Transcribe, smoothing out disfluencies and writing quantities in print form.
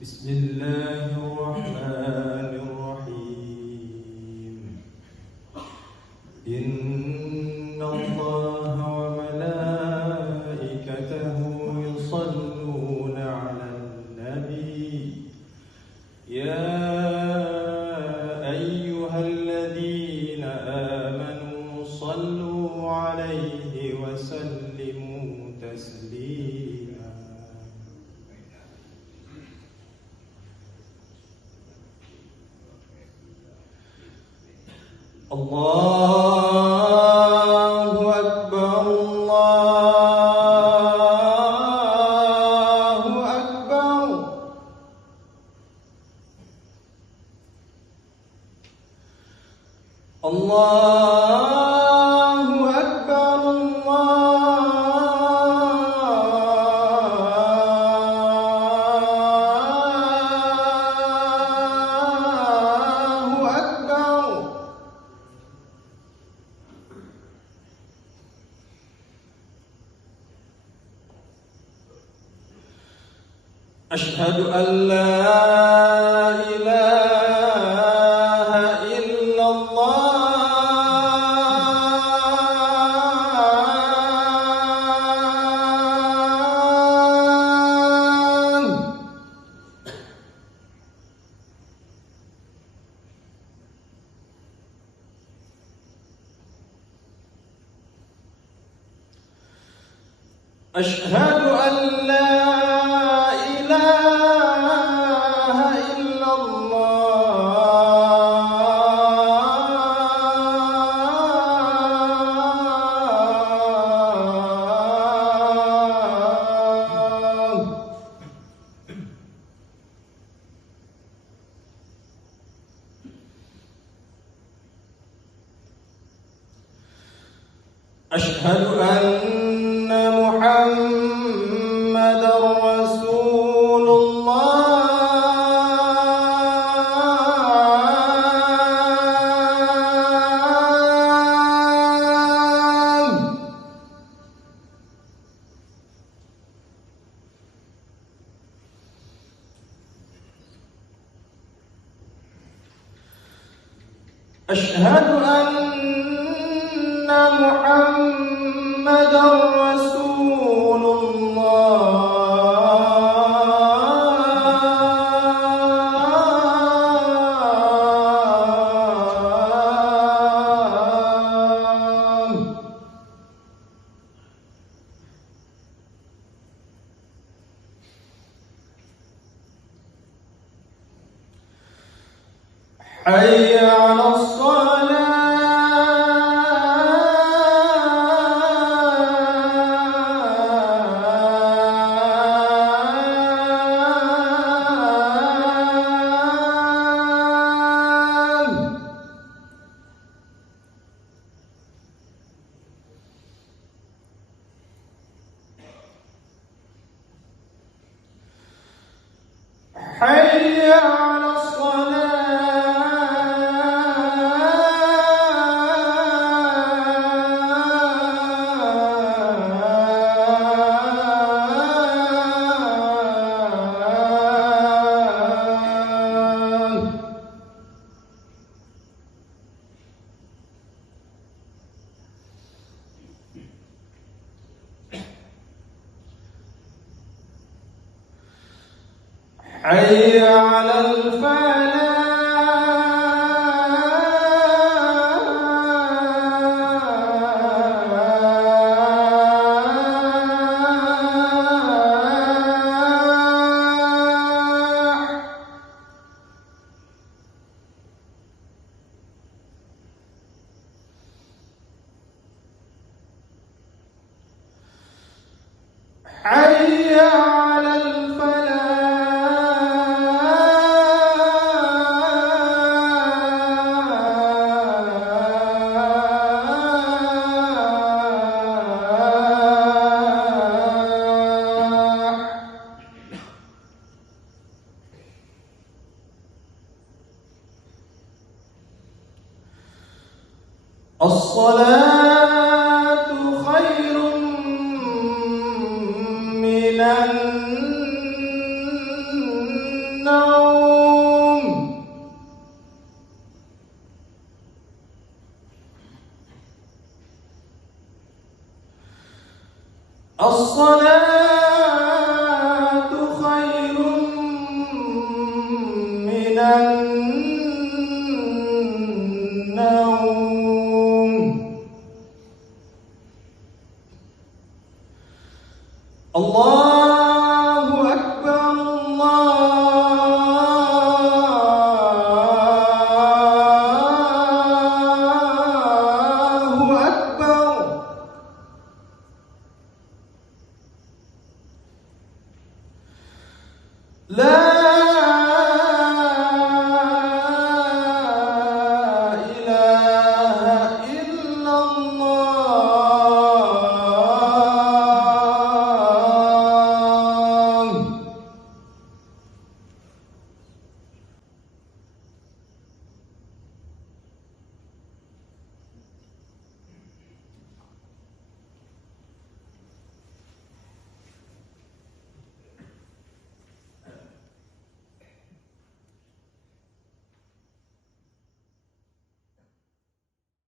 بسم الله الرحمن الرحيم. إن الله وملائكته يصلون على النبي يا أيها الذين آمنوا صلوا عليه وسلموا تسليما. الله أكبر الله أكبر. الله أكبر الله أكبر. أشهد أن لا إله إلا الله. أشهد أن لا إله إلا الله. أشهد أن محمدًا رسول الله. أشهد أن محمدًا رسول الله. حي على الصلاة. حي على الصلاة. حي على الفلاح. حي على الفلاح. الصلاة خير من النوم. لا